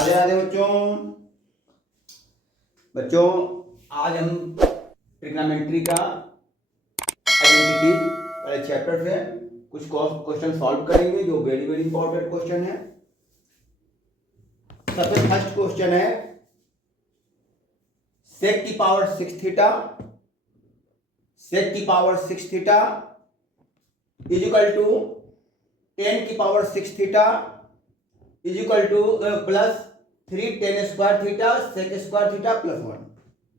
राधे राधे बच्चों आज हम ट्रिग्नोमेट्री का आइडेंटिटी वाले चैप्टर से कुछ क्वेश्चन सॉल्व करेंगे जो वेरी वेरी इंपॉर्टेंट क्वेश्चन है। सबसे फर्स्ट क्वेश्चन है sec की power 6 theta is equal to 10 की power 6 theta is equal to plus 3 10 square theta sec square theta plus 1।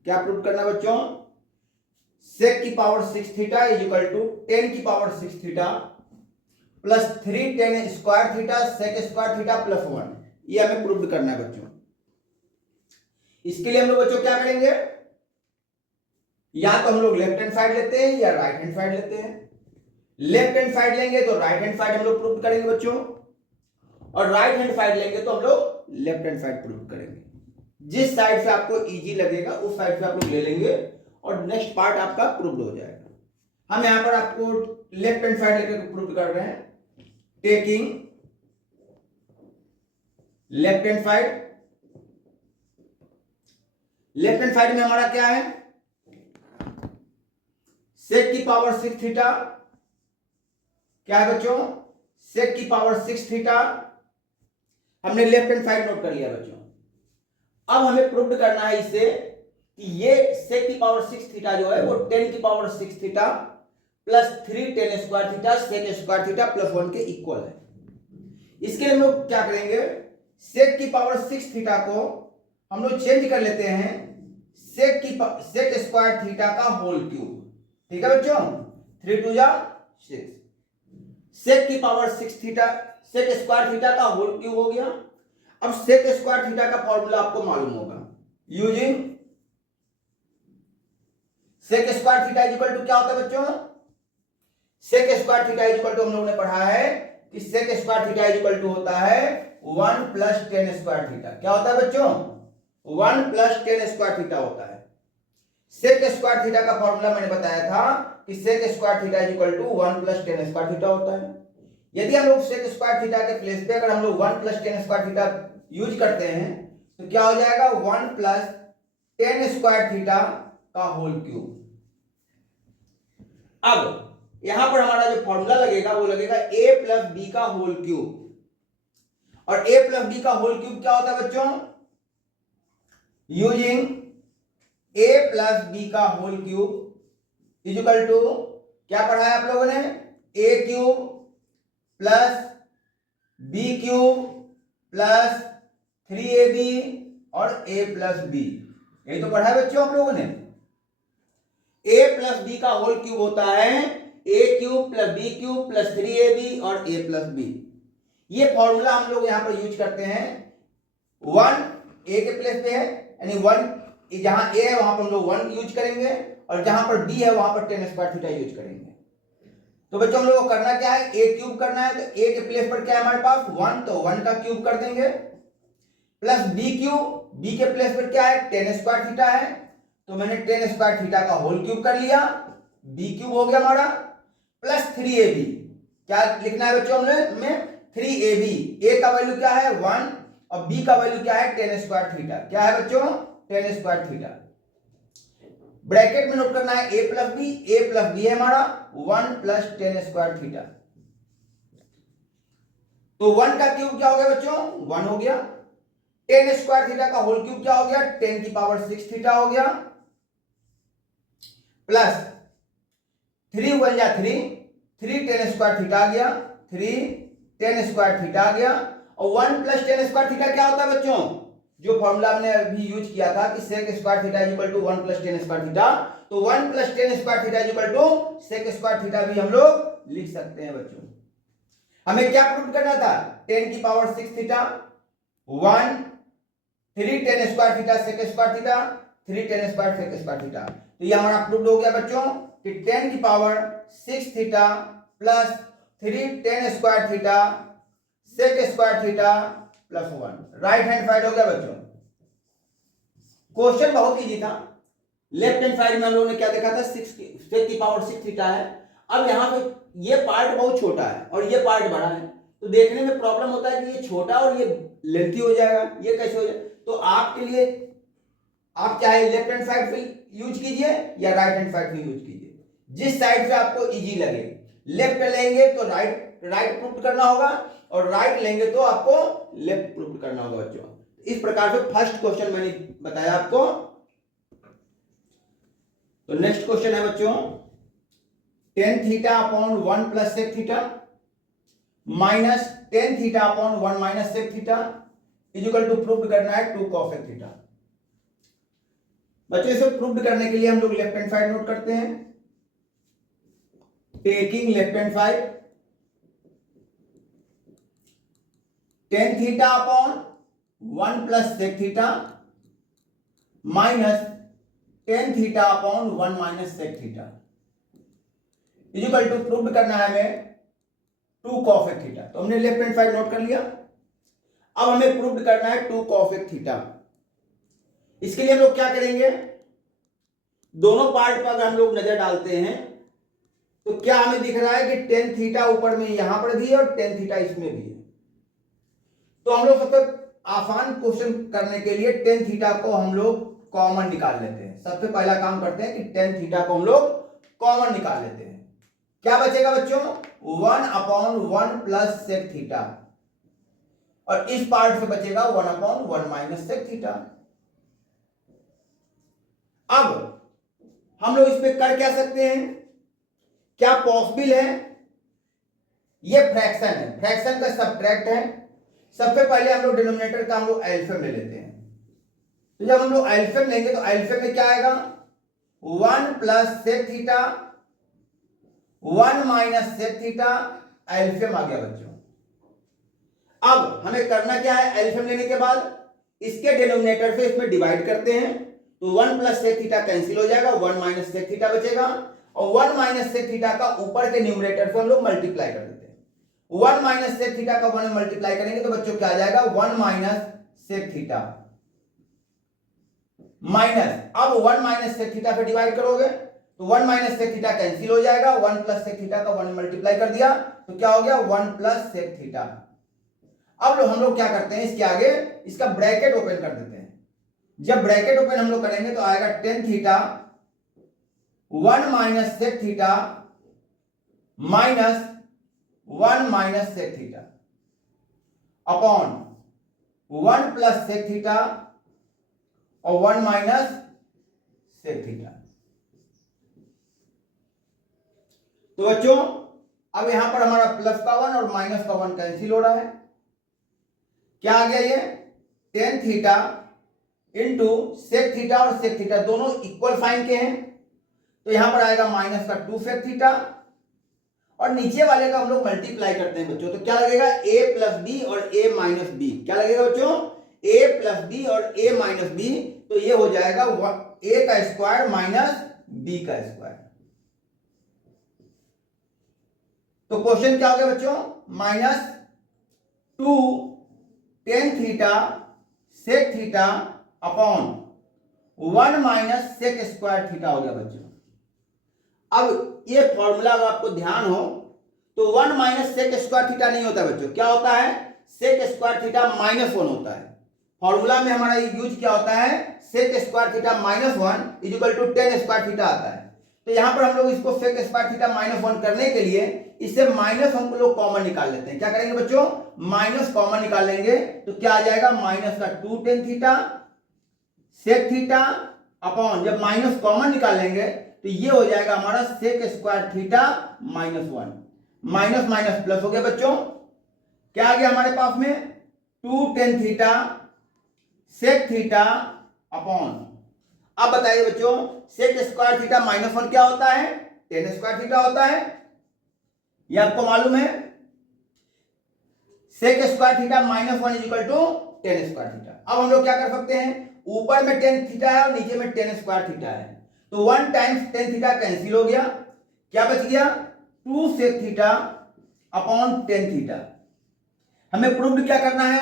क्या प्रूव करना बच्चों? सेक की power 6 theta is equal to 10 की power 6 theta plus 3 10 square theta sec square theta plus 1। ये हमें prove करना है बच्चों। इसके लिए हम लोग बच्चों क्या करेंगे, या तो हम लोग लेफ्ट हैंड साइड लेते हैं या राइट हैंड साइड लेते हैं। लेफ्ट हैंड साइड लेंगे तो राइट हैंड साइड हम लोग प्रूव करेंगे बच्चों, और राइट हैंड साइड लेंगे तो हम लोग लेफ्ट हैंड साइड प्रूव करेंगे। जिस साइड से आपको इजी लगेगा उस साइड से आप लोग ले लेंगे और नेक्स्ट पार्ट आपका प्रूव हो जाएगा। हम यहां पर आपको लेफ्ट हैंड साइड लेकर प्रूव कर रहे हैं। टेकिंग लेफ्ट हैंड साइड में हमारा क्या है, सेक की पावर 6 थीटा। क्या है बच्चों? सेक की पावर 6 थीटा हमने लेफ्ट हैंड साइड नोट कर लिया बच्चों। अब हमें प्रूव करना है इससे कि ये सेक की पावर 6 थीटा जो है वो 10 की power 6 theta plus 3 10 square theta sec square theta plus 1 के इक्वल है। इसके लिए हम लोग क्या करेंगे, सेक की पावर 6 थीटा को हम लोग चेंज कर लेते हैं सेक स्क्वायर थीटा का होल क्यूब। ठीक है बच्चों, 3 2 6। सेक की power 6 theta sec square theta का होल क्यूब हो गया। अब सेक स्क्वायर थीटा का फॉर्मूला आपको मालूम होगा। Using sec square theta is equal to क्या होता है बच्चों? Sec square theta is equal to हम लोगों ने पढ़ा है कि sec square theta is equal to होता है 1 प्लस 10 स्क्वायर थीटा। क्या होता है बच्चों? 1 प्लस 10 स्क्वायर थीटा होता है। सेक स्क्वायर थीटा का फॉर्मूला मैंने बताया था कि sec square theta is equal to 1 plus 10 square theta होता है। यदि हम लोग सेक स्क्वायर थीटा के प्लेस पे अगर हम लोग 1 प्लस 10 स्क्वायर थीटा यूज करते हैं तो क्या हो जाएगा, 1 प्लस 10 स्क्वायर थीटा का होल क्यूब। अब यहां पर हमारा जो फॉर्मूला लगेगा वो लगेगा a प्लस बी का होल क्यूब। और a प्लस बी का होल क्यूब क्या होता है बच्चों? यूजिंग a प्लस बी का whole cube is equal to क्या पढ़ा है आप लोगों ने, a cube plus b cube plus 3ab और a प्लस बी। यही तो पढ़ा है बच्चों आप लोगों ने। a प्लस बी का होल क्यूब होता है a cube plus b cube plus 3ab और a प्लस बी। ये फॉर्मूला हम लोग यहां पर यूज करते हैं। 1 a के प्लेस पे है, यानी 1 जहां a है वहां पर हम लोग 1 यूज करेंगे और जहां पर b है वहां पर 10 स्क्वायर थीटा यूज करेंगे। तो बच्चों हम लोग को करना क्या है, a क्यूब करना है। तो a के प्लेस पर क्या है हमारे पास 1, तो 1 का क्यूब कर देंगे प्लस b क्यूब, b के प्लेस पर क्या है 10 स्क्वायर थीटा है, तो मैंने 10 स्क्वायर थीटा का होल क्यूब कर लिया, b क्यूब हो गया हमारा प्लस 3ab। क्या लिखना है बच्चों में 3ab। a का वैल्यू क्या है 1 और b का वैल्यू क्या है 10 स्क्वायर थीटा। क्या है बच्चों 10 स्क्वायर थीटा। ब्रैकेट में नोट करना है a प्लस b है हमारा 1 प्लस 10 स्क्वायर थीटा। तो 1 का क्यूब क्या हो गया बच्चों 1 हो गया, 10 स्क्वायर थीटा का होल क्यूब क्या हो गया 10 की पावर 6 थीटा हो गया, प्लस 3 1 जा 3 10 स्क्वायर थीटा आ गया, 3 10 स्क्वायर थीटा आ गया। और 1 प्लस 10 स्क्वायर थीटा क्या होता है बच्चों, जो फॉर्मूला हमने अभी यूज किया था कि sec square theta is equal to 1 plus 10 square theta, तो 1 plus 10 square theta is equal to sec square theta भी हम लोग लिख सकते हैं बच्चों। हमें क्या प्रूव करना था, 10 की power 6 theta 1 3 10 square theta sec square theta 3 10 square sec square theta. तो ये हमारा प्रूव हो गया बच्चों कि 10 की power 6 theta plus 3 10 square theta sec square theta plus 1। Right hand side हो गया बच्चों। क्वेश्चन बहुत इजी था। लेफ्ट हैंड साइड में हम लोगों ने क्या देखा था, सेक की पावर 6 थीटा है। अब यहां पे ये पार्ट बहुत छोटा है और ये पार्ट बड़ा है, तो देखने में प्रॉब्लम होता है कि ये छोटा और ये लेंथी हो जाएगा। ये कैसे हो जाएगा? तो आपके लिए आप चाहे लेफ्ट हैंड साइड पे यूज कीजिए या राइट हैंड साइड पे यूज कीजिए, जिस साइड से आपको इजी लगे। लेफ्ट लेंगे तो राइट प्रूफ करना होगा, और राइट लेंगे तो आपको लेफ्ट प्रूफ करना होगा बच्चों। इस प्रकार से फर्स्ट क्वेश्चन मैंने बताया आपको। तो नेक्स्ट क्वेश्चन है बच्चों, tan theta upon 1 plus sec theta minus tan theta upon 1 minus sec theta is equal to proof करना है 2 cosec थीटा। बच्चों इसे प्रूफ करने के लिए हम लोग लेफ्ट हैंड साइड नोट करते हैं। Taking left hand side, tan theta upon 1 plus sec theta minus tan theta upon 1 minus sec theta is equal to prove करना है हमें 2 cosec थीटा। तो हमने लेफ्ट हैंड साइड नोट कर लिया। अब हमें प्रूव करना है 2 cosec थीटा। इसके लिए हम लोग क्या करेंगे, दोनों पार्ट पर अगर हम लोग नजर डालते हैं तो क्या हमें दिख रहा है कि tan थीटा ऊपर में यहां पर भी है और tan थीटा इसमें भी है। तो हम लोग सबसे आसान क्वेश्चन करने के लिए tan थीटा को हम लोग कॉमन निकाल लेते हैं। सबसे पहला काम करते हैं कि tan थीटा को हम लोग कॉमन निकाल लेते हैं। क्या बचेगा बच्चों, 1 अपॉन 1 प्लस सेक थीटा, और इस पार्ट से बचेगा 1 अपॉन 1 माइनस सेक थीटा। अब हम लोग इसमें कर क्या सकते हैं, क्या पॉसिबल है, ये फ्रैक्शन है, फ्रैक्शन का सब्ट्रैक्ट है। सबसे पहले हम लोग डिनोमिनेटर का हम लोग एलसीएम ले लेते हैं। तो जब हम लोग एलसीएम लेंगे तो एलसीएम में क्या आएगा, 1 plus sec theta 1 minus sec theta, LCM आ गया बच्चों। अब हमें करना क्या है, एलसीएम लेने के बाद इसके डिनोमिनेटर से इसमें डिवाइड करते हैं, तो 1 प्लस सेक थीटा कैंसिल हो जाएगा, 1 माइनस सेक थीटा बचेगा, और 1 माइनस सेक थीटा का ऊपर के न्यूमरेटर से हम लोग मल्टीप्लाई कर देते हैं। 1 माइनस सेक थीटा का 1 मल्टीप्लाई करेंगे तो बच्चों क्या आ जाएगा, 1 माइनस सेक थीटा माइनस, अब 1 माइनस सेक थीटा पे डिवाइड करोगे तो 1 माइनस सेक थीटा कैंसिल हो जाएगा, 1 प्लस सेक थीटा का 1 मल्टीप्लाई कर दिया तो क्या हो गया, 1 प्लस सेक थीटा। अब हम लोग क्या करते हैं, इसके आगे इसका ब्रैकेट ओपन कर देते हैं। जब ब्रैकेट ओपन हम लोग करेंगे तो आएगा tan theta 1 minus sec theta minus 1 minus sec theta upon 1 plus sec theta और 1 माइनस सेक थीटा। तो बच्चों अब यहां पर हमारा प्लस का 1 और माइनस का 1 कैंसिल हो रहा है। क्या आ गया, ये tan theta into sec theta, और सेक थीटा दोनों इक्वल साइन के हैं तो यहां पर आएगा माइनस का 2 सेक थीटा, और नीचे वाले का हम लोग मल्टीप्लाई करते हैं बच्चों, तो क्या लगेगा, a प्लस बी और a माइनस बी। क्या लगेगा बच्चों, a प्लस बी और a माइनस बी, तो ये हो जाएगा a का स्क्वायर माइनस b का स्क्वायर। तो क्वेश्चन क्या हो गया बच्चों, minus 2 tan theta sec theta upon 1 minus sec square theta हो गया बच्चों। अब ये फॉर्मूला अगर आपको ध्यान हो तो 1 माइनस सेक स्क्वायर थीटा नहीं होता बच्चों, क्या होता है, सेक स्क्वायर थीटा माइनस 1 होता है। फॉर्मूला में हमारा यूज क्या होता है, sec square theta minus 1 is equal to tan square theta आता है। तो यहां पर हम लोग इसको सेक स्क्वायर थीटा माइनस 1 करने के लिए इससे माइनस हम लोग कॉमन निकाल लेते हैं। क्या करेंगे बच्चों, माइनस कॉमन निकाल लेंगे तो क्या आ जाएगा, माइनस का 2 tan theta sec theta upon, जब माइनस कॉमन निकाल लेंगे तो ये हो जाएगा हमारा sec square theta minus 1, minus minus plus हो गया बच्चों। क्या आ गया हमारे पास में, 2 tan theta sec theta upon, अब बताइए बच्चों, सेक स्क्वायर थीटा माइनस 1 क्या होता है, tan स्क्वायर थीटा होता है, ये आपको मालूम है। Sec square theta minus 1 is equal to tan square theta. अब हम लोग क्या कर सकते हैं, ऊपर में tan थीटा है और नीचे में tan स्क्वायर थीटा है, तो 1 टाइम्स tan थीटा कैंसिल हो गया, क्या बच गया, 2 sec theta upon tan theta. हमें प्रूव क्या करना है,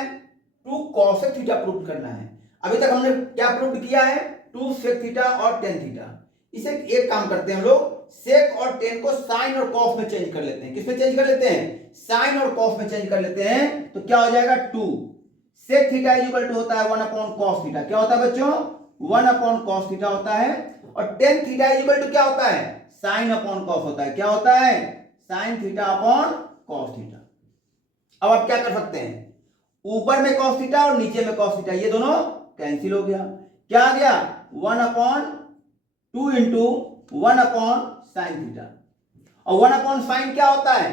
2 cosec थीटा प्रूव करना है। अभी तक हमने क्या प्रूव किया है, 2 सेक थीटा और tan थीटा। इसे एक काम करते हैं हम लोग, सेक और tan को साइन और कॉस में चेंज कर लेते हैं। किसमें चेंज कर लेते हैं, साइन और कॉस में चेंज कर लेते हैं, तो क्या हो जाएगा, 2 सेक थीटा इक्वल टू होता है 1 अपॉन कॉस थीटा। क्या होता है बच्चों? 1 अपॉन कॉस थीटा होता है। और टेन थीटा इक्वल टू क्या होता है? साइन अपॉन कॉस होता है। क्या होता है? Sign theta upon cos theta. अब आप क्या कर सकते हैं, ऊपर में कॉस थीटा और नीचे में कॉस थीटा, ये दोनों कैंसिल हो गया। क्या आ गया? 1 upon 2 into 1 upon sine theta. और 1 अपॉन साइन क्या होता है?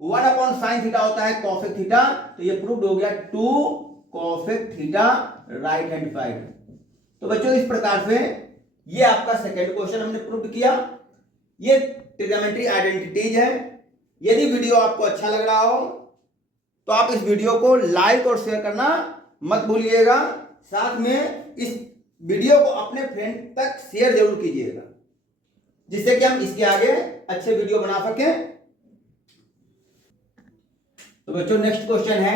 1 अपॉन साइन थीटा होता है कॉसेक थीटा। तो ये प्रूव्ड हो गया 2 cosec theta right hand side. तो बच्चों इस प्रकार से ये आपका सेकंड क्वेश्चन हमने प्रूव किया। ये ट्रिग्नोमेट्री आइडेंटिटीज है। यदि वीडियो आपको अच्छा लग रहा हो तो आप इस वीडियो को लाइक और शेयर करना मत भूलिएगा। साथ में इस वीडियो को अपने फ्रेंड तक शेयर जरूर कीजिएगा, जिससे कि हम इसके आगे अच्छे वीडियो बना सकें। तो बच्चों नेक्स्ट क्वेश्चन है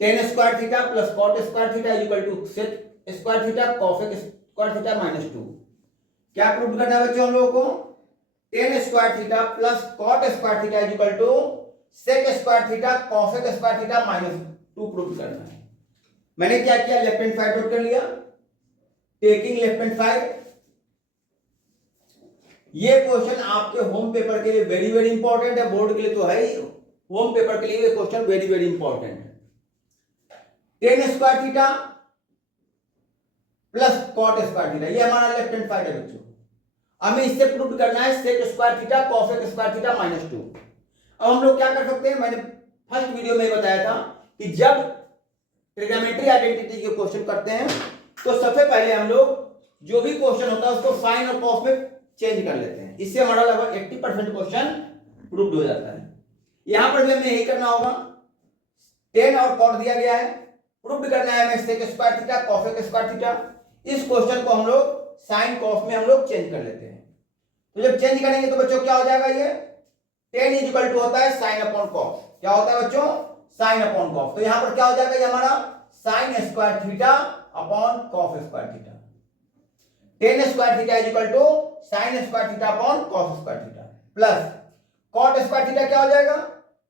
tan square theta plus cot square theta equal to sec square theta cosec square theta minus 2। क्या प्रूव करना है बच्चों हम लोगों को? Tan square theta plus cot square theta equal to sec square theta cosec square theta minus 2 prove करना है। मैंने क्या किया, लेफ्ट हैंड साइड नोट कर लिया, टेकिंग लेफ्ट हैंड साइड। ये क्वेश्चन आपके होम पेपर के लिए वेरी वेरी इंपॉर्टेंट है, बोर्ड के लिए तो है ही, होम पेपर के लिए ये क्वेश्चन वेरी वेरी इंपॉर्टेंट है। Tan square theta plus cot square theta, ये हमारा लेफ्ट हैंड साइड है बच्चों। हमें इससे प्रूव करना है sec square theta cosec square theta minus 2। अब हम लोग क्या कर सकते हैं, मैंने फर्स्ट वीडियो में बताया था कि जब ट्रिग्नोमेट्री आइडेंटिटी के क्वेश्चन करते हैं तो सबसे पहले हम लोग जो भी क्वेश्चन होता है उसको साइन और कॉस में चेंज कर लेते हैं। इससे हमारा लगभग 80% क्वेश्चन प्रूव्ड हो जाता है। यहां पर भी हमें यही करना होगा। टेन और कॉट दिया गया है, प्रूव्ड करना है हमें sec square theta cosec square theta. इस क्वेश्चन को हम लोग साइन कॉस में हम लोग चेंज कर लेते हैं। तो जब चेंज करेंगे तो बच्चों क्या हो जाएगा, ये टेन इक्वल टू होता है साइन अपॉन कॉस। क्या होता है बच्चों? Sine upon cos. तो यहां पर क्या हो जाएगा, ये हमारा sine square theta upon cos square theta. Tan square theta equal to sine square theta upon cos square theta plus cot square theta क्या हो जाएगा,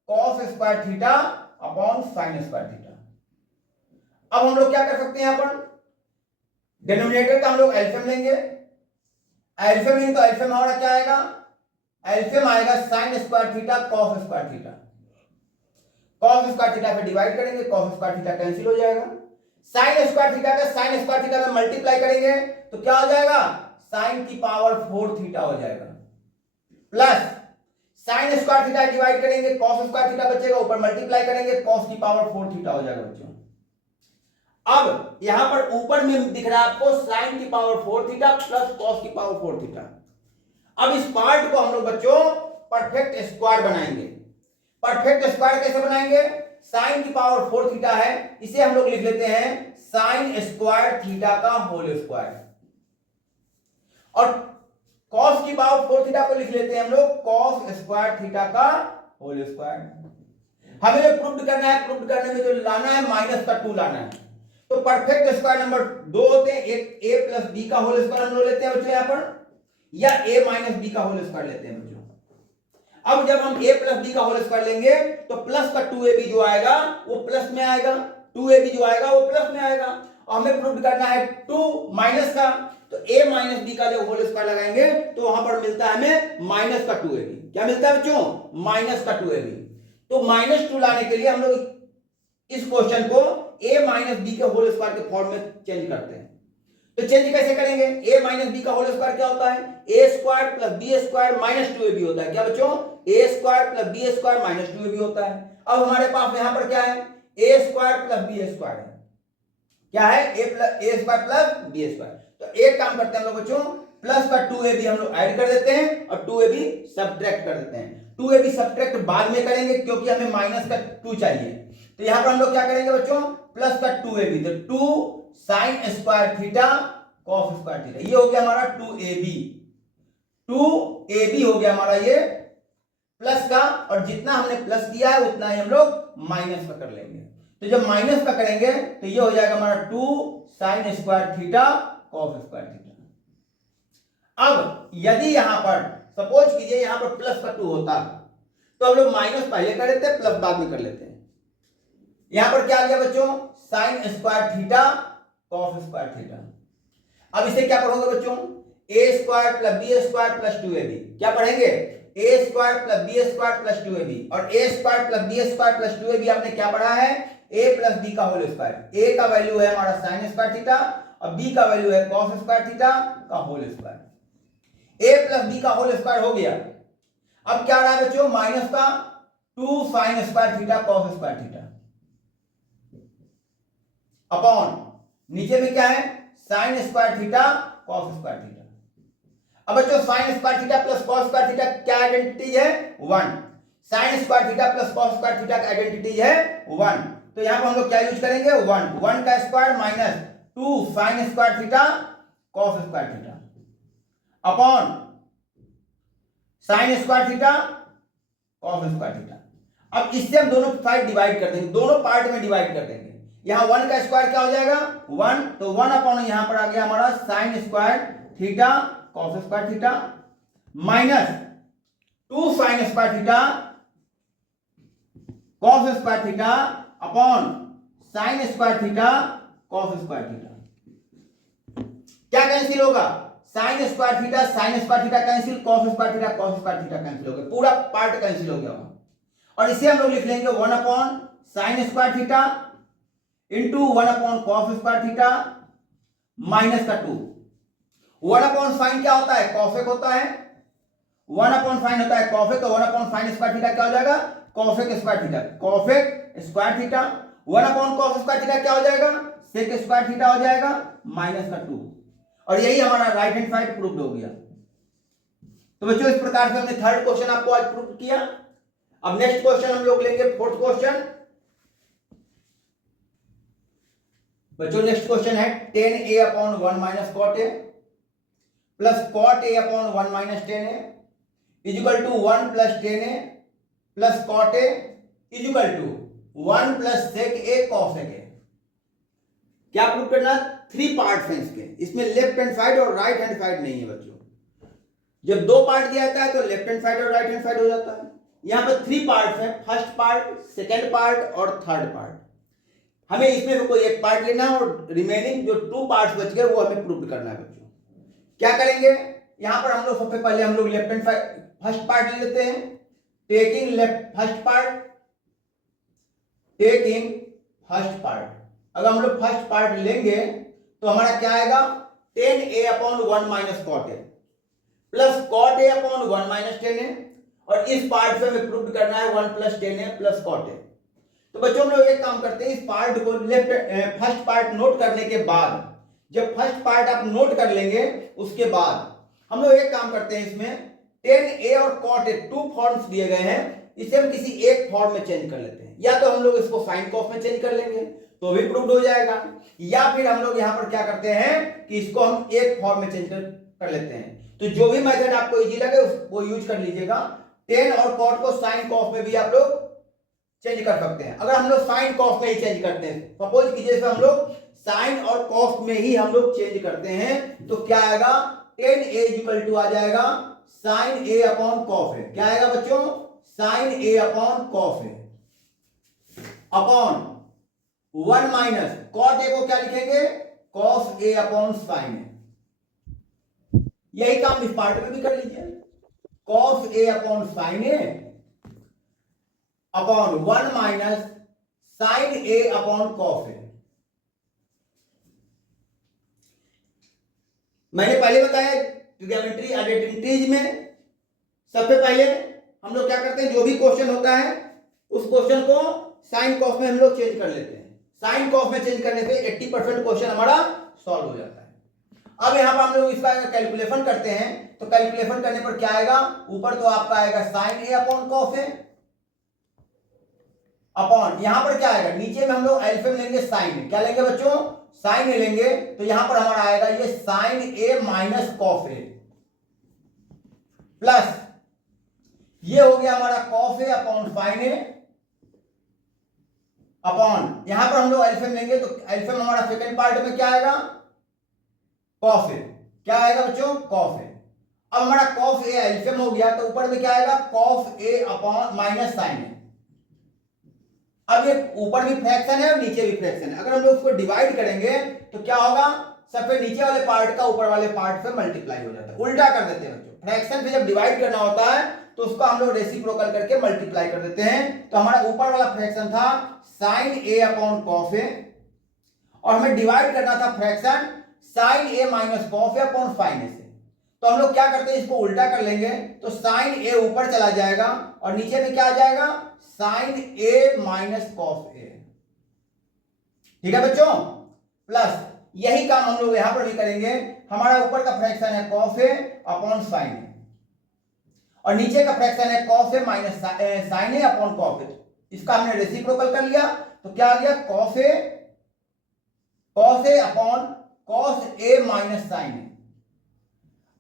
cos square theta upon sine square theta. अब हम लोग क्या कर सकते हैं, यहां पर डिनोमिनेटर का हम लोग एलसीएम लेंगे। एलसीएम लेंगे तो एलसीएम हमारा क्या आएगा, एलसीएम आएगा sign square theta cos square theta. Cos square theta पे डिवाइड करेंगे, कॉस स्क्वायर थीटा कैंसिल हो जाएगा। साइन स्क्वायर थीटा का साइन स्क्वायर थीटा में मल्टीप्लाई करेंगे तो क्या हो जाएगा, साइन की पावर 4 थीटा हो जाएगा plus sign square theta divide करेंगे, कॉस स्क्वायर थीटा बचेगा, ऊपर मल्टीप्लाई करेंगे, कॉस की पावर 4 थीटा हो जाएगा बच्चों। अब यहां पर ऊपर में दिख रहा है आपको साइन की पावर 4 थीटा प्लस कॉस की पावर 4 थीटा। अब इस पार्ट को हम लोग बच्चों परफेक्ट स्क्वायर बनाएंगे। परफेक्ट स्क्वायर कैसे बनाएंगे, साइन की पावर 4 थीटा है, इसे हम लोग लिख लेते हैं साइन स्क्वायर थीटा का होल स्क्वायर, और कॉस की पावर 4 थीटा को लिख लेते हैं हम लोग कॉस स्क्वायर थीटा का होल स्क्वायर। हमें जो प्रूव करना है, प्रूव करने में जो लाना है माइनस का 2 लाना है। तो परफेक्ट स्क्वायर नंबर 2 होते हैं, एक ए प्लस बी का होल स्क्वायर हम लोग लेते हैं बच्चों यहां पर, या ए माइनस बी का होल स्क्वायर लेते हैं बच्चों। अब जब हम a प्लस बी का होल स्क्वायर लेंगे तो प्लस का 2ab जो आएगा वो प्लस में आएगा, 2ab जो आएगा वो प्लस में आएगा। और हमें प्रूव करना है 2 माइनस का, तो a माइनस बी का जब होल स्क्वायर लगाएंगे तो वहां पर मिलता है हमें माइनस का 2ab। क्या मिलता है बच्चों, माइनस का 2ab। तो माइनस 2 लाने के लिए हम लोग इस क्वेश्चन को a माइनस बी के होल स्क्वायर के फॉर्म में चेंज करते हैं। तो चेंज कैसे करेंगे, a माइनस बी का होल स्क्वायर क्या होता है, a square plus B square minus 2ab होता है। क्या बच्चों, a square plus B square minus 2ab होता है। अब हमारे पास यहां पर क्या है, a square plus B square है। क्या है, a square plus B square. तो एक काम करते हैं हम लोग बच्चों, प्लस का 2ab हम लोग ऐड कर देते हैं और 2ab सब्ट्रैक्ट कर देते हैं। 2ab सब्ट्रैक्ट बाद में करेंगे क्योंकि हमें माइनस का 2 चाहिए। तो यहां पर हम लोग क्या करेंगे बच्चों, प्लस का 2ab, तो 2 sign square theta cos square theta, ये हो गया हमारा 2ab। 2ab हो गया हमारा ये प्लस का, और जितना हमने प्लस किया है उतना ही हम लोग माइनस का कर लेंगे। तो जब माइनस का करेंगे तो ये हो जाएगा हमारा 2 sign square theta cos square theta. अब यदि यहां पर सपोज कीजिए यहां पर प्लस का 2 होता तो हम लोग माइनस पहले कर लेते हैं, प्लस बाद में कर लेते हैं। यहां पर क्या आ गया बच्चों, sine square theta cos square theta. अब इसे क्या पढ़ोगे बच्चों, A square plus B square plus 2ab। क्या पढ़ेंगे, A square plus B square plus 2ab। और A square plus B square plus 2ab आपने क्या पढ़ा है, ए प्लस बी का होल स्क्वायर। ए का वैल्यू है हमारा साइन स्क्वायर थीटा और बी का वैल्यू है कॉस स्क्वायर थीटा का होल स्क्वायर। ए प्लस बी का होल स्क्वायर हो गया। अब क्या रहा है बच्चों, माइनस का 2 sign square theta cos square theta upon नीचे में क्या है, sine square theta cos square theta. अब बच्चों sine square theta plus cos square theta क्या आइडेंटिटी है, 1। Sign square theta plus cos square theta का आइडेंटिटी है 1। तो यहां पर हम लोग क्या यूज करेंगे, 1 का square minus 2 sign square theta cos square theta upon sine square theta cos square theta. अब इससे हम दोनों साइड डिवाइड कर देंगे, दोनों पार्ट में डिवाइड कर देंगे। यहां 1 का स्क्वायर क्या हो जाएगा, 1, तो 1 अपॉन यहां पर आ गया हमारा sine square theta cos square theta minus 2 sign square theta cos square theta upon sine square theta cos square theta. क्या कैंसिल होगा, sign square theta cancel, cos square theta cancel हो गया, पूरा पार्ट कैंसिल हो गया। और इसे हम लोग लिख लेंगे 1 upon sine square theta into 1 upon cos square theta minus का 2। 1 अपॉन साइन क्या होता है, कॉसेक होता है। 1 अपॉन साइन होता है कॉसेक, तो 1 अपॉन साइन स्क्वायर थीटा क्या हो जाएगा, cosec square theta, cosec square theta. 1 upon cos square theta क्या हो जाएगा, सेक स्क्वायर थीटा हो जाएगा माइनस का 2। और यही हमारा राइट हैंड साइड प्रूव्ड हो गया। तो बच्चों इस प्रकार से हमने थर्ड क्वेश्चन आपको आज प्रूव किया। अब नेक्स्ट क्वेश्चन हम लोग लेंगे फोर्थ क्वेश्चन। बच्चों नेक्स्ट क्वेश्चन है 10a upon 1 minus cot a plus cot a upon 1 minus 10a equal to 1 plus 10a plus cot a equal to 1 plus sec a cosec a. क्या prove करना, 3 parts हैं इसके, इसमें left hand side और right hand side नहीं है बच्चों। जब 2 पार्ट दिया जाता है तो लेफ्ट हैंड साइड और राइट हैंड साइड हो जाता है। यहां पर 3 पार्ट्स हैं, फर्स्ट पार्ट, सेकंड पार्ट और थर्ड पार्ट। हमें इसमें कोई एक पार्ट लेना है और रिमेनिंग जो 2 पार्ट्स बच गए वो हमें प्रूव करना है बच्चों। क्या करेंगे, यहां पर हम लोग सबसे पहले हम लोग left hand side first part ले लेते हैं। Taking left first part, taking first part, अगर हम लोग फर्स्ट पार्ट लेंगे तो हमारा क्या आएगा, 10a upon 1 minus cot a plus cot a upon 1 minus 10a। और इस पार्ट से हमें प्रूव करना है 1 प्लस 10a प्लस कॉट ए। तो बच्चों हम लोग एक काम करते हैं, इस पार्ट को लेफ्ट फर्स्ट पार्ट नोट करने के बाद, जब फर्स्ट पार्ट आप नोट कर लेंगे उसके बाद हम लोग एक काम करते हैं, इसमें 10a और cot a 2 फॉर्म्स दिए गए हैं, इसे हम किसी एक फॉर्म में चेंज कर लेते हैं। या तो हम लोग इसको साइन कॉस में चेंज कर लेंगे तो भी प्रूव्ड हो जाएगा, या फिर हम लोग यहां पर क्या करते हैं कि इसको हम एक फॉर्म में चेंज कर लेते हैं। तो जो भी मेथड आपको इजी लगे वो यूज कर लीजिएगा। 10 और cot को साइन कॉस में भी आप लोग चेंज कर सकते हैं। अगर हम लोग साइन कॉस में ही चेंज करते हैं, सपोज कीजिए हम लोग साइन और कॉस में ही हम लोग चेंज करते हैं, तो क्या आएगा, 10a इक्वल टू आ जाएगा sine A upon cos a. क्या आएगा बच्चों, sine A upon cos A upon 1 minus cot a को क्या लिखेंगे, cos A upon sine a. यही काम इस पार्ट में भी कर लीजिए, cos A upon sine A upon 1 minus sine A upon cos a. मैंने पहले बताया ट्रिग्नोमेट्री आइडेंटिटीज में सबसे पहले हम लोग क्या करते हैं, जो भी क्वेश्चन होता है उस क्वेश्चन को साइन कॉस में हम लोग चेंज कर लेते हैं। साइन कॉस में चेंज करने से 80% क्वेश्चन हमारा सॉल्व हो जाता है। अब यहां पर हम लोग इसका कैलकुलेशन करते हैं, तो कैलकुलेशन करने पर क्या आएगा, ऊपर तो आपका आएगा साइन ए अपॉन कॉस ए अपॉन यहां पर क्या आएगा, नीचे में हम लोग एल्फा लेंगे साइन, क्या लेंगे बच्चों, साइन ए लेंगे, तो यहां पर हमारा आएगा ये sign A minus cos A plus ये हो गया हमारा cos A upon sine A upon यहां पर हम लोग एल्फा लेंगे, तो एल्फा हमारा सेकंड पार्ट में क्या आएगा, कॉस ए। क्या आएगा बच्चों, कॉस ए। अब हमारा कॉस ए एल्फा हो गया, तो ऊपर में क्या आएगा, cos A upon minus sine A अब ये ऊपर भी फ्रैक्शन है और नीचे भी फ्रैक्शन है, अगर हम लोग उसको डिवाइड करेंगे तो क्या होगा, सबसे नीचे वाले पार्ट का ऊपर वाले पार्ट से मल्टीप्लाई हो जाता है, उल्टा कर देते हैं बच्चों। फ्रैक्शन पे जब डिवाइड करना होता है तो उसको हम लोग रेसिप्रोकल करके मल्टीप्लाई कर देते हैं। तो हमारा ऊपर वाला फ्रैक्शन था sign A upon cos a, और हमें डिवाइड करना था fraction sign A minus cos A upon sine ए से। तो हम लोग क्या करते हैं, इसको उल्टा कर लेंगे तो साइन ए ऊपर चला जाएगा और नीचे में क्या आ जाएगा, sine A minus cos A. ठीक है बच्चों, प्लस यही काम हम लोग यहां पर भी करेंगे। हमारा ऊपर का फ्रैक्शन है कॉस ए अपॉन साइन ए, और नीचे का फ्रैक्शन है cos A minus sine A upon cos ए। इसका हमने रेसिप्रोकल कर लिया तो क्या आ गया, cos A upon cos A minus sine A.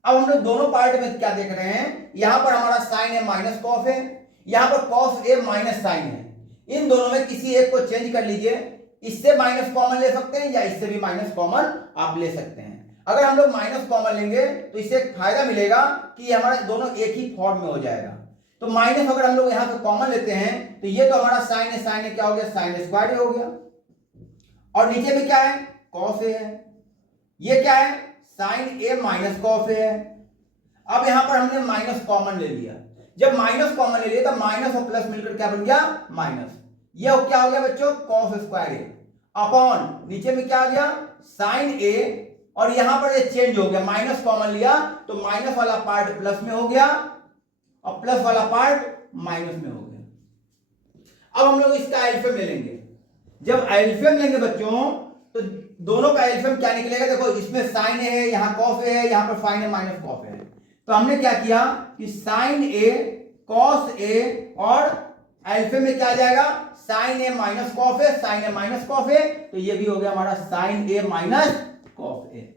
अब हम लोग दोनों पार्ट में क्या देख रहे हैं, यहां पर हमारा साइन ए माइनस कॉस है, यहां पर कॉस ए माइनस साइन है। इन दोनों में किसी एक को चेंज कर लीजिए, इससे माइनस कॉमन ले सकते हैं या इससे भी माइनस कॉमन आप ले सकते हैं। अगर हम लोग माइनस कॉमन लेंगे तो इससे एक फायदा मिलेगा कि हमारा दोनों एक ही फॉर्म में हो जाएगा। तो माइनस अगर हम लोग यहां पे कॉमन लेते हैं तो ये तो हमारा साइन ए क्या हो गया, साइन स्क्वायर हो गया, और नीचे में क्या है, कॉस ए है। ये क्या है, sign A minus cos A है। अब यहां पर हमने माइनस कॉमन ले लिया, जब माइनस कॉमन ले लिया तो माइनस और प्लस मिलकर क्या बन गया, माइनस। ये क्या हो गया बच्चों, कॉस स्क्वायर ए अपॉन नीचे में क्या आ गया, साइन ए, और यहां पर ये चेंज हो गया, माइनस कॉमन लिया तो माइनस वाला पार्ट प्लस में हो गया और प्लस वाला पार्ट माइनस में हो गया। अब हम लोग इसका एलसीएम ले लेंगे। जब एलसीएम लेंगे बच्चों तो दोनों का एलसीएम क्या निकलेगा, देखो इसमें साइन ए है, यहां कॉस ए है, यहां पर sign A minus cos A है। तो हमने क्या किया कि साइन ए कॉस ए, और एलसीएम में क्या आ जाएगा, sine A minus cos A, sign A minus cos A, तो ये भी हो गया हमारा sign A minus cos A.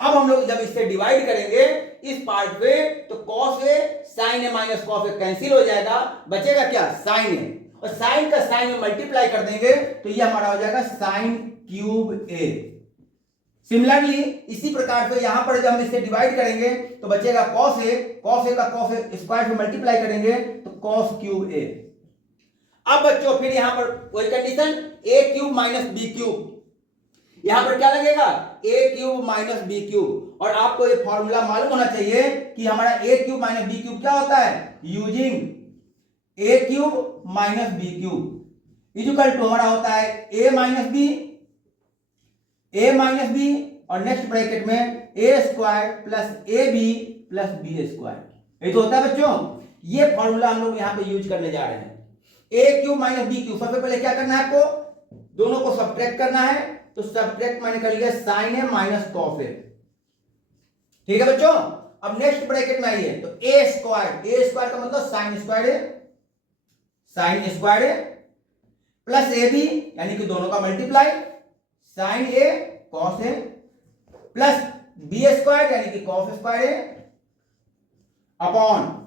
अब हम लोग जब इससे डिवाइड करेंगे इस पार्ट पे तो cos A sign A minus cos A cancel हो जाएगा, बचेगा क्या, साइन ए, और साइन का साइन में मल्टीप्लाई कर देंगे तो ये हमारा हो जाएगा साइन क्यूब ए। सिमिलरली इसी प्रकार से यहां पर जब हम इसे डिवाइड करेंगे तो बचेगा कॉस ए का कॉस ए स्क्वायर से मल्टीप्लाई करेंगे तो कॉस क्यूब ए। अब बच्चों फिर यहां पर वही condition, A cube minus B cube, यहां पर क्या लगेगा, A cube minus B cube. और आपको ये फॉर्मूला मालूम होना चाहिए कि हमारा A cube minus B cube क्या होता है, using A cube minus B cube equal to हमारा होता है ए माइनस बी और नेक्स्ट ब्रैकेट में A square plus A B plus B square. ये तो होता है बच्चों, ये फॉर्मूला हम लोग यहां पे यूज करने जा रहे हैं। ए क्यूब माइनस बी क्यूब, सबसे पहले क्या करना है आपको, दोनों को सब्ट्रैक्ट करना है, तो सब्ट्रैक्ट मैंने कर लिया sign A minus cos A. ठीक है बच्चों, अब नेक्स्ट ब्रैकेट में आइए तो ए स्क्वायर का मतलब साइन स्क्वायर ए प्लस ए बी यानी कि दोनों का multiply, sine a cos A plus B square यानी कि कॉस स्क्वायर ए अपॉन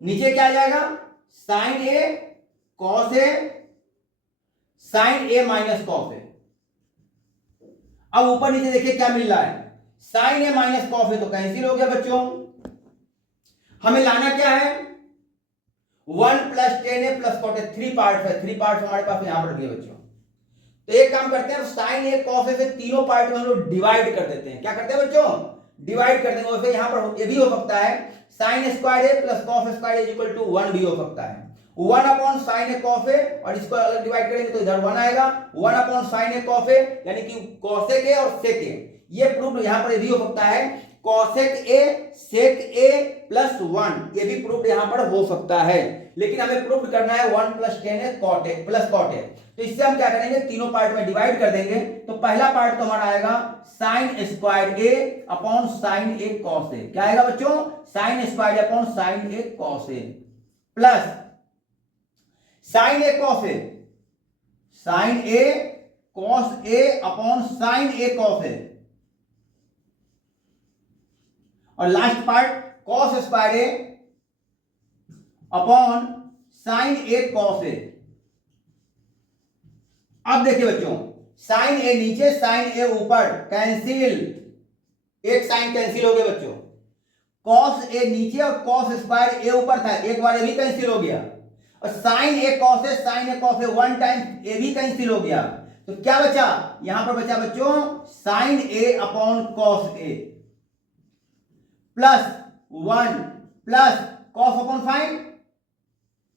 नीचे क्या आ जाएगा, sine a cos A sign A minus cos A. अब ऊपर नीचे देखिए क्या मिल रहा है, sign A minus cos A तो कैंसिल हो गया बच्चों। हमें लाना क्या है, 1 plus tan A plus cot a, 3 part है, 3 पार्ट हमारे पास यहां पर दिए बच्चों। तो एक काम करते हैं, साइन ए कॉस ए से तीनों पार्ट में हम लोग डिवाइड कर देते हैं। क्या करते हैं बच्चों, डिवाइड कर देंगे। वैसे यहां पर ये भी हो सकता है sine square A plus cos square a equal to 1 भी हो सकता है। 1 upon sine a cos a, और इसको अलग डिवाइड करेंगे तो इधर 1 आएगा। 1 अपॉन साइन ए कॉस ए यानी कि कॉसेक ए और सेक ए, ये प्रूफ यहां पर भी हो सकता है, कॉसेक ए सेक ए प्लस 1, ये भी प्रूफ यहां पर हो सकता है। लेकिन हमें प्रूफ करना है 1 plus tan a cot a plus cot ए। तो इससे हम क्या करेंगे, तीनों पार्ट में डिवाइड कर देंगे। तो पहला पार्ट तो हमारा आएगा sign square A upon sine a cos a. क्या आएगा बच्चों, sine square upon sine a cos A plus sign a cos A, sign a cos A upon sine a cos a, और last part cos square A upon sine a cos ए। अब देखिए बच्चों, sine ए नीचे sign ए ऊपर, cancel, एक sign cancel हो गया बच्चों। कॉस ए नीचे और कॉस स्क्वायर ए ऊपर था, एक बार ये भी कैंसिल हो गया। और साइन ए कॉस है, साइन ए कॉस है, 1 टाइम ए भी कैंसिल हो गया, तो क्या बचा यहां पर? बचा बच्चों sine A upon cos A plus 1 plus cos upon sine,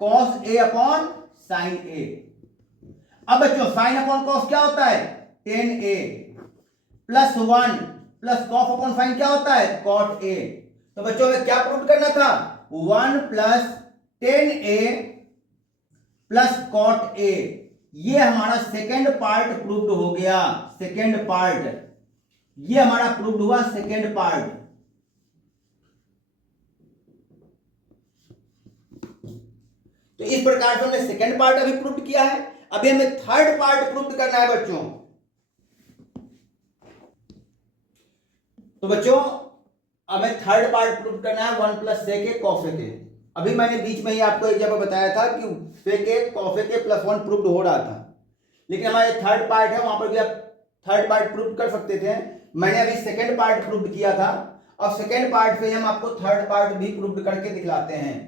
cos A upon sine A. अब बच्चों साइन अपॉन कॉस क्या होता है? टेन ए plus 1 plus cos upon sine क्या होता है? कॉट ए। तो बच्चों में क्या प्रूव करना था? 1 plus tan A plus cot A. ये हमारा सेकेंड पार्ट प्रूव्ड हो गया, सेकेंड पार्ट, ये हमारा प्रूव्ड हुआ सेकेंड पार्ट। तो इस प्रकार से हमने सेकेंड पार्ट अभी प्रूव किया है। अभी हमें थर्ड पार्ट प्रूव करना है बच्चों। तो बच्चों हमें थर्ड पार्ट प्रूव करना है 1 प्लस सेक ए कॉस ए। अभी मैंने बीच में ही आपको एक जगह बताया था कि सेक ए कॉस ए प्लस 1 प्रूव हो रहा था, लेकिन हमारे थर्ड पार्ट है, वहां पर भी आप थर्ड पार्ट प्रूव कर सकते थे। मैंने अभी सेकेंड पार्ट प्रूव किया था, और सेकेंड पार्ट से हम आपको थर्ड पार्ट भी प्रूव करके दिखलाते हैं।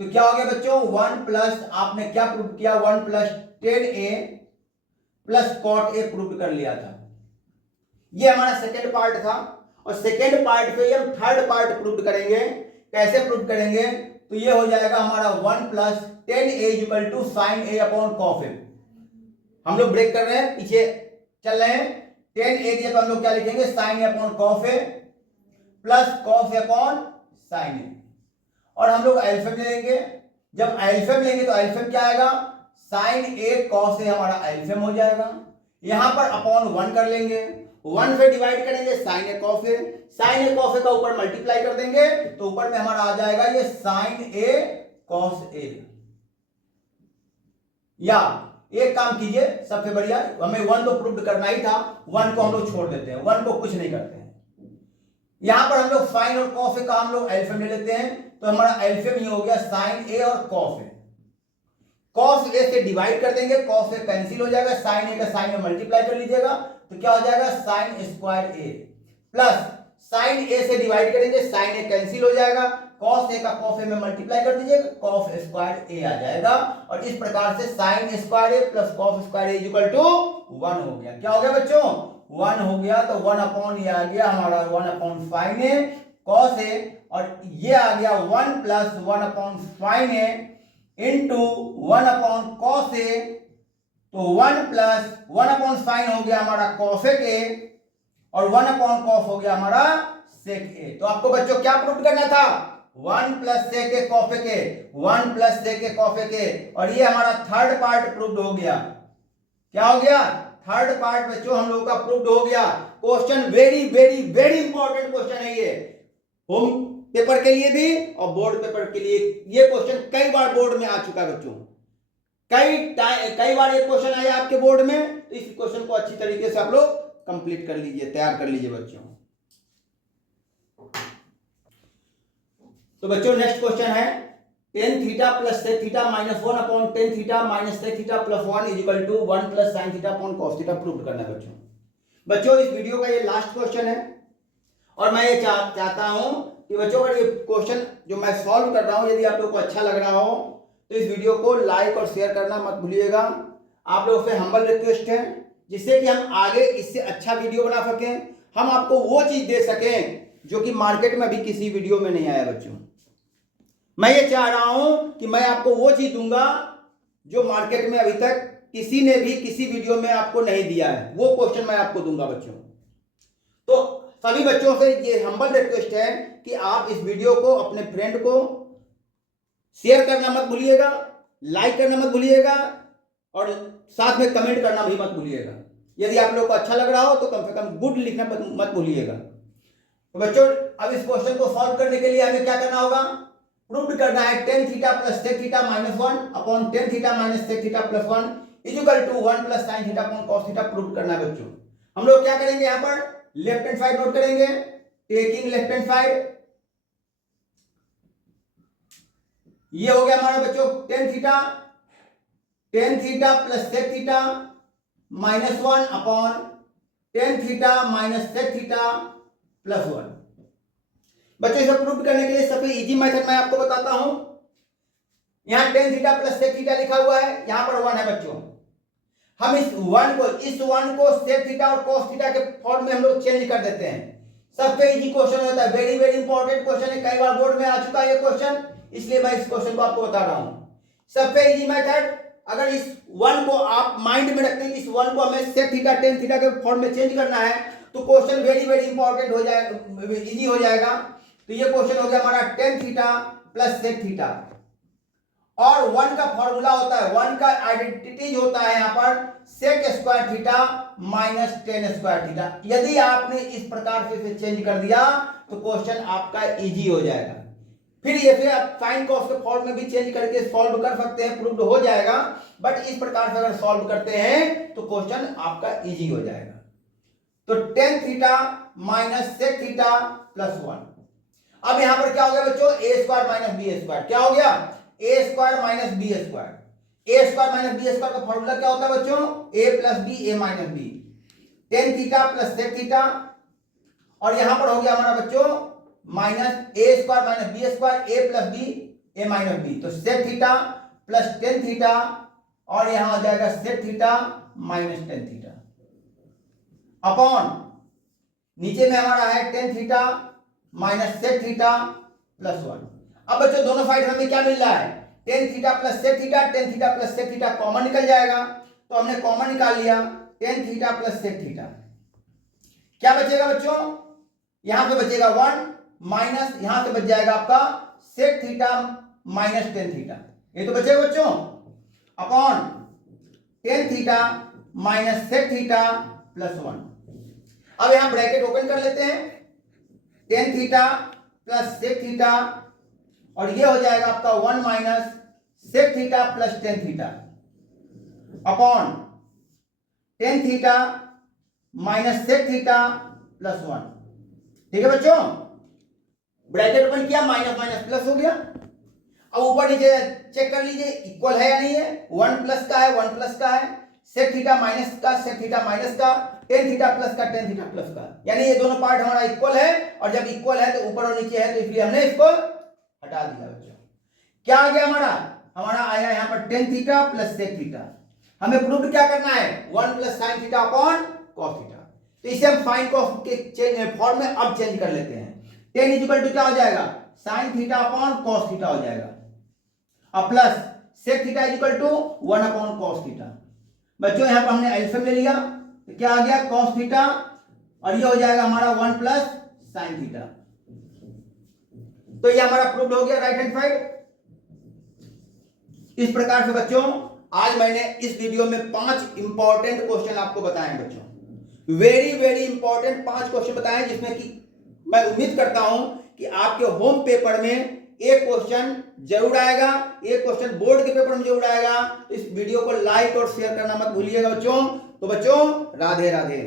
तो क्या हो गया बच्चों? 1 प्लस, आपने क्या प्रूव किया? 1 plus tan A plus cot a prove कर लिया था। ये हमारा सेकेंड पार्ट था, और सेकेंड पार्ट पे हम थर्ड पार्ट प्रूव करेंगे। कैसे प्रूव करेंगे? तो ये हो जाएगा हमारा 1 plus tan A equal to sine A upon cos A. हम लोग ब्रेक कर रहे हैं, पीछे चल रहे हैं। टेन ए की जगह हम लोग क्या लिखेंगे? Sign A upon cos A plus cos A upon sine ए, और हम लोग एल्फियम लेंगे। जब एल्फियम लेंगे तो एल्फियम क्या आएगा? साइन ए कॉस ए हमारा एल्फियम हो जाएगा। यहां पर अपॉन 1 कर लेंगे, 1 से डिवाइड करेंगे sign a cos A, sign a cos ए का ऊपर मल्टीप्लाई कर देंगे, तो ऊपर में हमारा आ जाएगा ये साइन ए कॉस ए। या एक काम कीजिए, सबसे बढ़िया, हमें 1 तो प्रूव करना ही था, 1 को हम लोग छोड़ देते हैं, 1 को कुछ नहीं करते हैं। यहां पर हम लोग साइन और कॉस ए का हम लोग एल्फियम ले लेते हैं, तो हमारा एल्फियम ये हो गया साइन ए और कॉस ए। कॉस ए से डिवाइड कर देंगे, कॉस ए कैंसिल हो जाएगा, साइन ए का साइन में मल्टीप्लाई कर लीजिएगा, तो क्या हो जाएगा? साइन स्क्वायर ए प्लस साइन ए से डिवाइड करेंगे, साइन ए कैंसिल हो जाएगा, कॉस ए का कॉस ए में मल्टीप्लाई कर दीजिएगा, कॉस स्क्वायर ए आ जाएगा। और इस प्रकार से sine square A plus cos square a equal to 1 हो गया। क्या हो गया बच्चों? 1 हो गया। तो 1 अपॉन ये आ गया हमारा 1 upon sine a cos a, और ये आ गया 1 प्लस 1 अपॉन साइन ए इंटू 1 अपॉन कॉस ए। तो 1 प्लस 1 अपॉन साइन हो गया हमारा कॉसेक ए, और 1 अपॉन कॉस हो गया हमारा सेक ए। तो आपको बच्चों क्या प्रूव करना था? 1 plus sec a cosec a, 1 plus sec a cosec a, और ये हमारा थर्ड पार्ट प्रूव हो गया। क्या हो गया? थर्ड पार्ट बच्चों हम लोगों का प्रूव हो गया। Question very very very important question है ये, होम पेपर के लिए भी और बोर्ड पेपर के लिए। ये क्वेश्चन कई बार बोर्ड में आ चुका है बच्चों, कई बार ये क्वेश्चन आया आपके बोर्ड में। तो इस क्वेश्चन को अच्छी तरीके से आप लोग कंप्लीट कर लीजिए, तैयार कर लीजिए बच्चों। तो बच्चों नेक्स्ट क्वेश्चन है tan theta plus sec theta minus 1 upon tan theta minus sec theta plus 1 is equal to 1 plus sine theta upon cos theta prove करना है बच्चों। बच्चों इस वीडियो का ये लास्ट क्वेश्चन है, और मैं ये चाहता हूं कि बच्चों का ये क्वेश्चन जो मैं सॉल्व कर रहा हूं, यदि आप लोगों को अच्छा लग रहा हो तो इस वीडियो को लाइक और शेयर करना मत भूलिएगा। आप लोगों से हम्बल रिक्वेस्ट है, जिससे कि हम आगे इससे अच्छा वीडियो बना सकें, हम आपको वो चीज दे सकें जो कि मार्केट में अभी किसी वीडियो में नहीं आया बच्चों। मैं ये चाह रहा हूं कि मैं आपको वो चीज दूंगा जो मार्केट में अभी तक किसी ने भी किसी वीडियो में आपको नहीं दिया है, वो क्वेश्चन मैं आपको दूंगा बच्चों। तो सभी बच्चों से ये हम्बल रिक्वेस्ट है कि आप इस वीडियो को अपने फ्रेंड को शेयर करना मत भूलिएगा, लाइक करना मत भूलिएगा, और साथ में कमेंट करना भी मत भूलिएगा। यदि आप लोग को अच्छा लग रहा हो तो कम से कम गुड लिखना मत भूलिएगा। तो बच्चों अब इस क्वेश्चन को सॉल्व करने के लिए हमें क्या करना होगा? प्रूव करना है tan theta plus sec theta minus 1 upon tan theta minus sec theta plus 1 is equal to 1 plus sine theta upon cos theta prove करना है बच्चों। हम लोग क्या करेंगे? यहाँ पर लेफ्ट हैंड साइड नोट करेंगे, टेकिंग लेफ्ट हैंड साइड, ये हो गया हमारा बच्चों tan theta plus sec theta minus 1 upon tan theta minus sec theta plus 1। बच्चों इसे प्रूव करने के लिए सबसे इजी मेथड मैं आपको बताता हूं। यहाँ tan theta plus sec theta लिखा हुआ है, यहाँ पर 1 है बच्चों। हम इस 1 को सेक थीटा और कॉस थीटा के फॉर्म में हम लोग चेंज कर देते हैं। सबसे इजी क्वेश्चन होता है, वेरी वेरी इंपॉर्टेंट क्वेश्चन है, कई बार बोर्ड में आ चुका है ये क्वेश्चन, इसलिए मैं इस क्वेश्चन को आपको बता रहा हूं। सबसे इजी मेथड, अगर इस 1 को आप माइंड में रखते हैं, इस 1 को हमें सेक थीटा टेन थीटा के फॉर्म में चेंज करना है, तो क्वेश्चन वेरी वेरी इंपॉर्टेंट हो जाएगा, इजी हो जाएगा। तो ये क्वेश्चन हो गया हमारा tan theta plus sec theta, और 1 का फॉर्मूला होता है, 1 का आइडेंटिटीज होता है यहाँ पर sec square theta minus tan square theta. यदि आपने इस प्रकार से इसे चेंज कर दिया तो क्वेश्चन आपका इजी हो जाएगा। फिर ये फिर आप साइन कॉस के फॉर्म में भी चेंज करके सॉल्व कर सकते हैं, प्रूव्ड हो जाएगा, बट इस प्रकार से अगर सॉल्व करते हैं तो क्वेश्चन आपका इजी हो जाएगा। तो tan theta minus sec theta plus 1। अब यहां पर क्या हो गया बच्चों, A square minus B square, क्या हो गया, A square minus B square. A square minus B square का फॉर्मूला क्या होता है बच्चों, A plus B A minus B, tan theta plus sec theta, और यहां पर हो गया हमारा बच्चों minus A square minus B square, A plus B A minus b, तो sec theta plus tan theta, और यहां हो जाएगा sec theta minus tan theta upon नीचे में हमारा है tan theta minus sec theta plus 1। अब बच्चों दोनों साइड हमें क्या मिल रहा है, tan theta plus sec theta, tan theta plus sec theta common निकल जाएगा, तो हमने कॉमन निकाल लिया, tan theta plus sec theta, क्या बचेगा बच्चों, यहां से बचेगा 1 माइनस यहां से बच जाएगा आपका sec theta minus tan theta, ये तो बचेगा बच्चों, upon tan theta minus sec theta plus 1। अब यहां ब्रैकेट ओपन कर लेते हैं, tan theta plus sec theta, और ये हो जाएगा आपका 1 minus sec theta plus tan theta upon tan theta minus sec theta plus 1। ठीक है बच्चों, ब्रैकेट ओपन किया, माइनस माइनस प्लस हो गया। अब ऊपर नीचे चेक कर लीजिए इक्वल है या नहीं है, 1 प्लस का है, 1 प्लस का है, सेक थीटा माइनस का, सेक थीटा माइनस का, टेन थीटा प्लस का, टेन थीटा प्लस का, यानी ये दोनों पार्ट हमारा इक्वल है, और जब इक्वल है तो ऊपर और नीचे है, तो इसलिए हमने इसको हटा दिया बच्चों। क्या आ गया हमारा आया यहाँ पर tan theta plus sec theta. हमें प्रूव क्या करना है, 1 plus sine theta upon cos theta, तो इसे हम साइन कॉस के फॉर्म में अब चेंज कर लेते हैं। टेन इक्वल टू क्या हो जाएगा, sine theta upon cos theta हो जाएगा, अब plus sec theta equal to 1 upon cos theta. बच्चों यहां पर हमने एलसीएम ले लिया, तो क्या आ गया कॉस थीटा, और ये हो जाएगा हमारा 1 प्लस साइन थीटा। तो ये हमारा प्रूव्ड हो गया राइट हैंड साइड। इस प्रकार से बच्चों आज मैंने इस वीडियो में 5 इंपॉर्टेंट क्वेश्चन आपको बताए हैं बच्चों, वेरी वेरी इंपॉर्टेंट 5 क्वेश्चन बताए, जिसमें कि मैं उम्मीद करता हूं कि आपके होम पेपर में एक क्वेश्चन जरूर आएगा, एक क्वेश्चन बोर्ड के पेपर में जरूर आएगा। तो इस वीडियो को लाइक और शेयर करना मत भूलिएगा बच्चों। तो बच्चों राधे राधे।